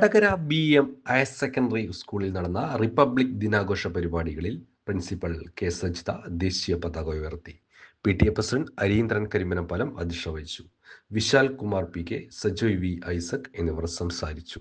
Vadakara BM higher secondary സ്കൂളിൽ നടന്ന republic ദിനാഘോഷ പരിപാടികളിൽ പ്രിൻസിപ്പൽ കെ സജിത ദേശീയ പതാക ഉയർത്തി. PTA പ്രസിഡന്റ് അരീന്ദ്രൻ കരിമനപ്പാലം അധ്യക്ഷത വഹിച്ചു. വിശാൽ കുമാർ PK, സജോയ് V ഐസക് എന്നിവർ സംസാരിച്ചു.